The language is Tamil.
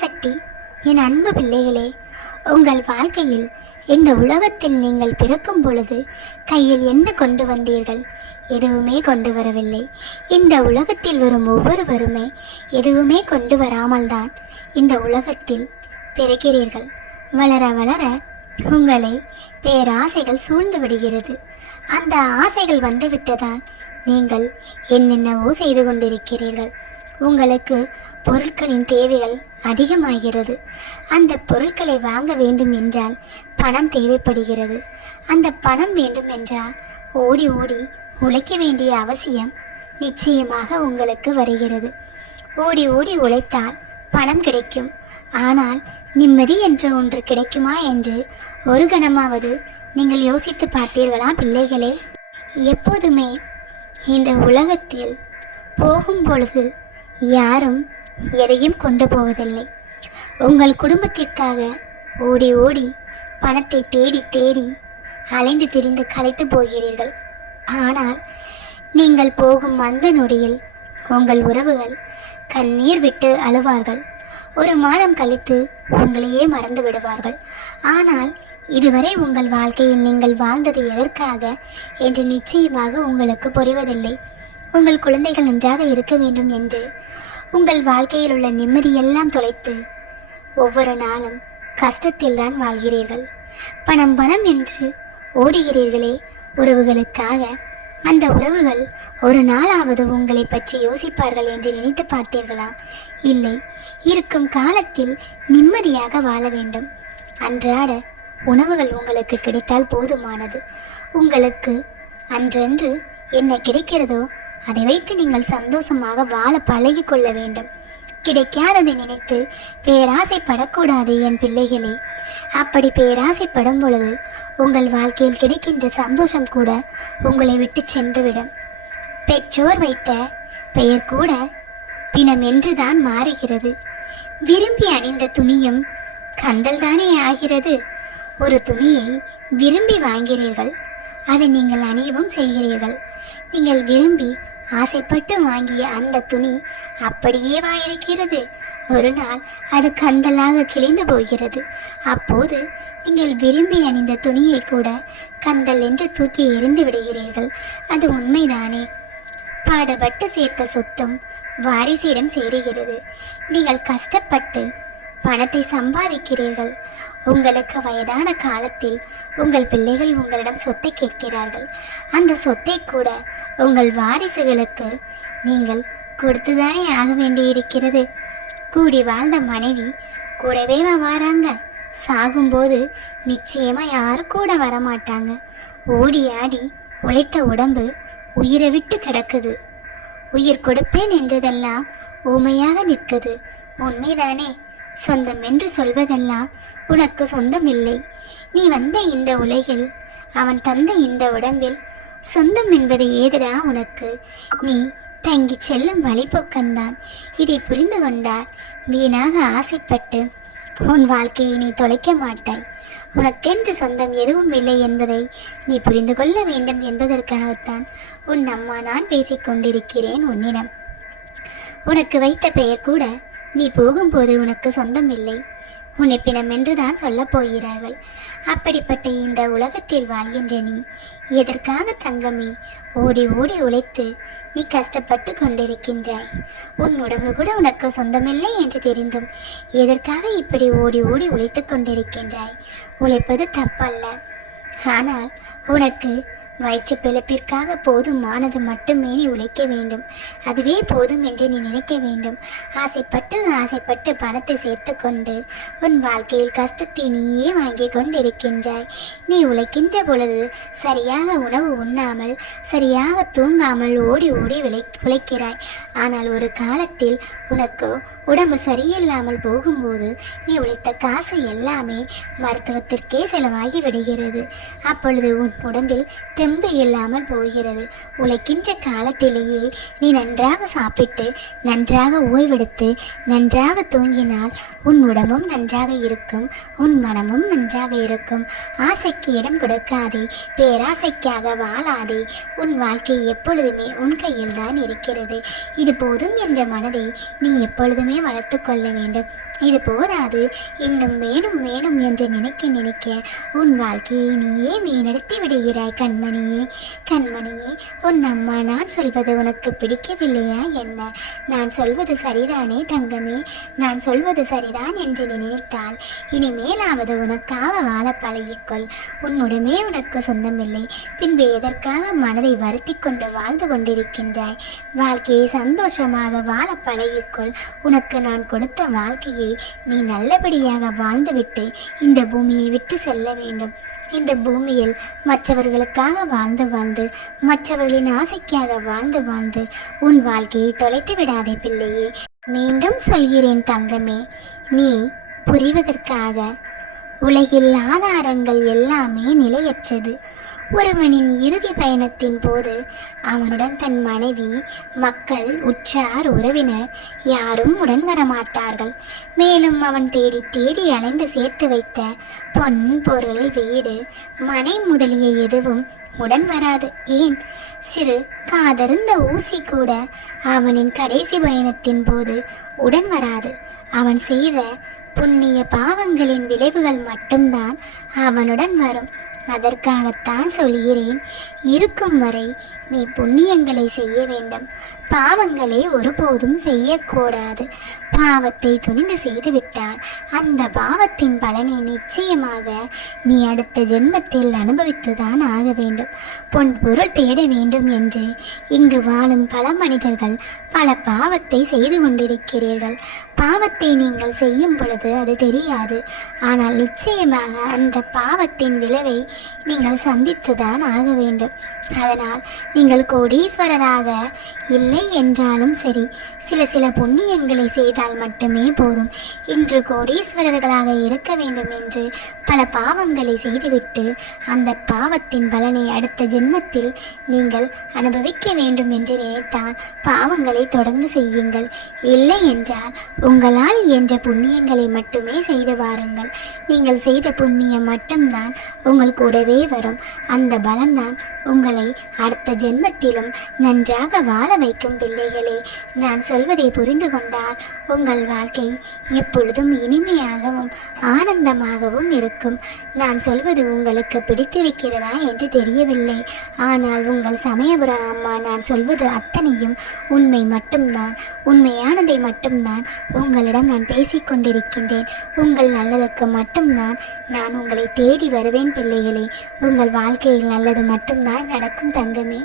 சக்தி என் அன்பு பிள்ளைகளே உங்கள் வாழ்க்கையில் இந்த உலகத்தில் நீங்கள் பிறக்கும் பொழுது கையில் என்ன கொண்டு வந்தீர்கள்? எதுவுமே கொண்டு வரவில்லை. இந்த உலகத்தில் வரும் ஒவ்வொருவருமே எதுவுமே கொண்டு வராமல் தான் இந்த உலகத்தில் பிறக்கிறீர்கள். வளர வளர உங்களை பேராசைகள் சூழ்ந்து விடுகிறது. அந்த ஆசைகள் வந்துவிட்டதால் நீங்கள் என்னென்னவோ செய்து கொண்டிருக்கிறீர்கள். உங்களுக்கு பொருட்களின் தேவைகள் அதிகமாகிறது. அந்த பொருட்களை வாங்க வேண்டும் என்றால் பணம் தேவைப்படுகிறது. அந்த பணம் வேண்டும் என்றால் ஓடி ஓடி உழைக்க வேண்டிய அவசியம் நிச்சயமாக உங்களுக்கு வருகிறது. ஓடி ஓடி உழைத்தால் பணம் கிடைக்கும். ஆனால் நிம்மதி என்ற ஒன்று கிடைக்குமா என்று ஒரு கணமாவது நீங்கள் யோசித்து பார்த்தீர்களா பிள்ளைகளே? எப்போதுமே இந்த உலகத்தில் போகும் பொழுது யாரும் எதையும் கொண்டு போவதில்லை. உங்கள் குடும்பத்திற்காக ஓடி ஓடி பணத்தை தேடி தேடி அலைந்து திரிந்து கலைத்து போகிறீர்கள். ஆனால் நீங்கள் போகும் அந்த நொடியில் உங்கள் உறவுகள் கண்ணீர் விட்டு அழுவார்கள். ஒரு மாதம் கழித்து உங்களையே மறந்து விடுவார்கள். ஆனால் இதுவரை உங்கள் வாழ்க்கையில் நீங்கள் வாழ்ந்தது எதற்காக என்று நிச்சயமாக உங்களுக்கு புரிவதில்லை. உங்கள் குழந்தைகள் நன்றாக இருக்க வேண்டும் என்று உங்கள் வாழ்க்கையில் உள்ள நிம்மதியெல்லாம் தொலைத்து ஒவ்வொரு நாளும் கஷ்டத்தில் தான் வாழ்கிறீர்கள். பணம் பணம் என்று ஓடுகிறீர்களே உறவுகளுக்காக. அந்த உறவுகள் ஒரு நாளாவது உங்களை பற்றி யோசிப்பார்கள் என்று நினைத்து பார்த்தீர்களா? இல்லை. இருக்கும் காலத்தில் நிம்மதியாக வாழ வேண்டும். அன்றாட உணவுகள் உங்களுக்கு கிடைத்தால் போதுமானது. உங்களுக்கு அன்றன்று என்ன கிடைக்கிறதோ அதை வைத்து நீங்கள் சந்தோஷமாக வாழ பழகி கொள்ள வேண்டும். கிடைக்காததை நினைத்து பேராசைப்படக்கூடாது என் பிள்ளைகளே. அப்படி பேராசைப்படும் பொழுது உங்கள் வாழ்க்கையில் கிடைக்கின்ற சந்தோஷம் கூட உங்களை விட்டு சென்றுவிடும். பெற்றோர் வைத்த பெயர் கூட பிணம் என்றுதான் மாறுகிறது. விரும்பி அணிந்த துணியும் கந்தல் தானே ஆகிறது. ஒரு துணியை விரும்பி வாங்கிறீர்கள். அதை நீங்கள் அணியவும் செய்கிறீர்கள். நீங்கள் விரும்பி ஆசைப்பட்டு வாங்கிய அந்த துணி அப்படியேவா இருக்கிறது ஒரு நாள் அது கந்தலாக கிழிந்து போகிறது. அப்போது நீங்கள் விரும்பி அணிந்த துணியை கூட கந்தல் என்று தூக்கி எறிந்து விடுகிறீர்கள். அது உண்மைதானே? பாடுபட்டு சேர்த்த சொத்தும் வாரிசிடம் சேருகிறது. நீங்கள் கஷ்டப்பட்டு பணத்தை சம்பாதிக்கிறீர்கள். உங்களுக்கு வயதான காலத்தில் உங்கள் பிள்ளைகள் உங்களிடம் சொத்தை கேட்கிறார்கள். அந்த சொத்தை கூட உங்கள் வாரிசுகளுக்கு நீங்கள் கொடுத்துதானே ஆக வேண்டியிருக்கிறது. கூடி வாழ்ந்த மனைவி கூடவே வராங்க. சாகும்போது நிச்சயமா யாரும் கூட வரமாட்டாங்க. ஓடி ஆடி உழைத்த உடம்பு உயிரை விட்டு கிடக்குது. உயிர் கொடுப்பேன் என்றதெல்லாம் ஊமையாக நிற்குது. உண்மைதானே? சொந்தம் என்று சொல்வதெல்லாம் உனக்கு சொந்தம் இல்லை நீ வந்த இந்த உலகில் அவன் தந்த இந்த உடம்பில் சொந்தம் என்பது ஏதுடா உனக்கு? நீ தங்கிச் செல்லும் வழிபோக்கன்தான் இதை புரிந்து கொண்டால் வீணாக ஆசைப்பட்டு உன் வாழ்க்கையை நீ தொலைக்க மாட்டாய். உனக்கென்று சொந்தம் எதுவும் இல்லை என்பதை நீ புரிந்து கொள்ள வேண்டும் என்பதற்காகத்தான் உன் அம்மா நான் பேசிக் கொண்டிருக்கிறேன் உன்னிடம். உனக்கு வைத்த பெயர் கூட நீ போகும்போது உனக்கு சொந்தம் இல்லை உன்னை பிணம் என்றுதான் சொல்லப் போகிறார்கள். அப்படிப்பட்ட இந்த உலகத்தில் வாழ்கின்ற நீ எதற்காக தங்கமே? ஓடி ஓடி உழைத்து நீ கஷ்டப்பட்டு கொண்டிருக்கின்றாய். உன் உடம்பு கூட உனக்கு சொந்தமில்லை என்று தெரிந்தும் எதற்காக இப்படி ஓடி ஓடி உழைத்து கொண்டிருக்கின்றாய்? உழைப்பது தப்பல்ல. ஆனால் உனக்கு வயிற்று பிழைப்பிற்காக போதுமானது மட்டுமே நீ உழைக்க வேண்டும். அதுவே போதும் என்று நீ நினைக்க வேண்டும். ஆசைப்பட்டு ஆசைப்பட்டு பணத்தை சேர்த்து கொண்டு உன் வாழ்க்கையில் கஷ்டத்தை நீயே வாங்கி கொண்டிருக்கின்றாய். நீ உழைக்கின்ற பொழுது சரியாக உணவு உண்ணாமல் சரியாக தூங்காமல் ஓடி ஓடி விளை உழைக்கிறாய். ஆனால் ஒரு காலத்தில் உனக்கு உடம்பு சரியில்லாமல் போகும்போது நீ உழைத்த காசு எல்லாமே மருத்துவத்திற்கே செலவாகி விடுகிறது. அப்பொழுது உன் உடம்பில் தெம்பு இல்லாமல் போகிறது? உழைக்கின்ற காலத்திலேயே நீ நன்றாக சாப்பிட்டு நன்றாக ஓய்வெடுத்து நன்றாக தூங்கினால் உன் உடம்பும் நன்றாக இருக்கும் உன் மனமும் நன்றாக இருக்கும். ஆசைக்கு இடம் கொடுக்காதே பேராசைக்காக வாழாதே. உன் வாழ்க்கை எப்பொழுதுமே உன் கையில் தான் இருக்கிறது. இது போதும் என்ற மனதை நீ எப்பொழுதுமே வளர்த்து கொள்ள வேண்டும். இது போதாது. இன்னும் வேணும் வேணும் என்று நினைக்க நினைக்க உன் வாழ்க்கையை நீயே வீணடித்து விடுகிறாய் கண்மணியே கண்மணியே உன் அம்மா நான் சொல்வது உனக்கு பிடிக்கவில்லையா என்ன? நான் சொல்வது சரிதானே தங்கமே? நான் சொல்வது சரிதான் என்று நினைத்தால் இனிமேலாவது உனக்காக வாழ பழகிக்கொள். உன்னுடமே உனக்கு சொந்தமில்லை. பின்பு எதற்காக மனதை வருத்தி கொண்டு வாழ்ந்து கொண்டிருக்கின்றாய்? வாழ்க்கையை சந்தோஷமாக வாழ பழகிக்கொள். உனக்கு நான் கொடுத்த வாழ்க்கையை நீ நல்லபடியாக வாழ்ந்துவிட்டு இந்த பூமியை விட்டு செல்ல வேண்டும். இந்த பூமியில் மற்றவர்களுக்காக வாழ்ந்து வாழ்ந்து மற்றவர்களின் ஆசைக்காக வாழ்ந்து வாழ்ந்து உன் வாழ்க்கையை தொலைத்து விடாதே பிள்ளையே. மீண்டும் சொல்கிறேன் தங்கமே நீ புரிவதற்காக உலகில் ஆதாரங்கள் எல்லாமே நிலையற்றது. ஒருவனின் இறுதி பயணத்தின் போது அவனுடன் தன் மனைவி மக்கள் உற்றார் உறவினர் யாரும் உடன் வரமாட்டார்கள். மேலும் அவன் தேடி தேடி அலைந்து சேர்த்து வைத்த பொன் பொருள் வீடு மனை முதலிய எதுவும் உடன் வராது. ஏன்? சிறு காதருந்த ஊசி கூட அவனின் கடைசி பயணத்தின் போது உடன் வராது. அவன் செய்த புண்ணிய பாவங்களின் விளைவுகள் மட்டும்தான் அவனுடன் வரும். அதற்காகத்தான் சொல்கிறேன். இருக்கும் வரை நீ புண்ணியங்களை செய்ய வேண்டும். பாவங்களை ஒருபோதும் செய்யக்கூடாது. பாவத்தை துணிந்து செய்துவிட்டால் அந்த பாவத்தின் பலனை நிச்சயமாக நீ அடுத்த ஜென்மத்தில் அனுபவித்துதான் ஆக வேண்டும். பொன் பொருள் தேட வேண்டும் என்று இங்கு வாழும் பல மனிதர்கள் பல பாவத்தை செய்து கொண்டிருக்கிறீர்கள். பாவத்தை நீங்கள் செய்யும் பொழுது அது தெரியாது. ஆனால் நிச்சயமாக அந்த பாவத்தின் விளைவை நீங்கள் சந்தித்துதான் ஆக வேண்டும். அதனால் நீங்கள் கோடீஸ்வரராக இல்லை என்றாலும் சரி சில சில புண்ணியங்களை செய்தால் மட்டுமே போதும். இன்று கோடீஸ்வரர்களாக இருக்க வேண்டும் என்று பல பாவங்களை செய்துவிட்டு அந்த பாவத்தின் பலனை அடுத்த ஜென்மத்தில் நீங்கள் அனுபவிக்க வேண்டும் என்று நினைத்தால் பாவங்களை தொடர்ந்து செய்யுங்கள். இல்லை என்றால் உங்களால் இயன்ற புண்ணியங்களை மட்டுமே செய்து வாருங்கள். நீங்கள் செய்த புண்ணியம் மட்டும்தான் உங்கள் கூடவே வரும். அந்த பலன்தான் உங்களை அடுத்த ஜென்மத்திலும் நன்றாக வாழ வைக்கும் பிள்ளைகளே. நான் சொல்வதை புரிந்து கொண்டால் உங்கள் வாழ்க்கை எப்பொழுதும் இனிமையாகவும் ஆனந்தமாகவும் இருக்கும். நான் சொல்வது உங்களுக்கு பிடித்திருக்கிறதா என்று தெரியவில்லை. ஆனால் உங்கள் சமயபுர அம்மா நான் சொல்வது அத்தனையும் உண்மை மட்டும்தான். உண்மையானதை மட்டும்தான் உங்களிடம் நான் பேசிக்கொண்டிருக்கின்றேன். உங்கள் நல்லதுக்கு மட்டும்தான் நான் உங்களை தேடி வருவேன் பிள்ளைகளே. உங்கள் வாழ்க்கையில் நல்லது மட்டும்தான் நடக்கும் தங்கமே.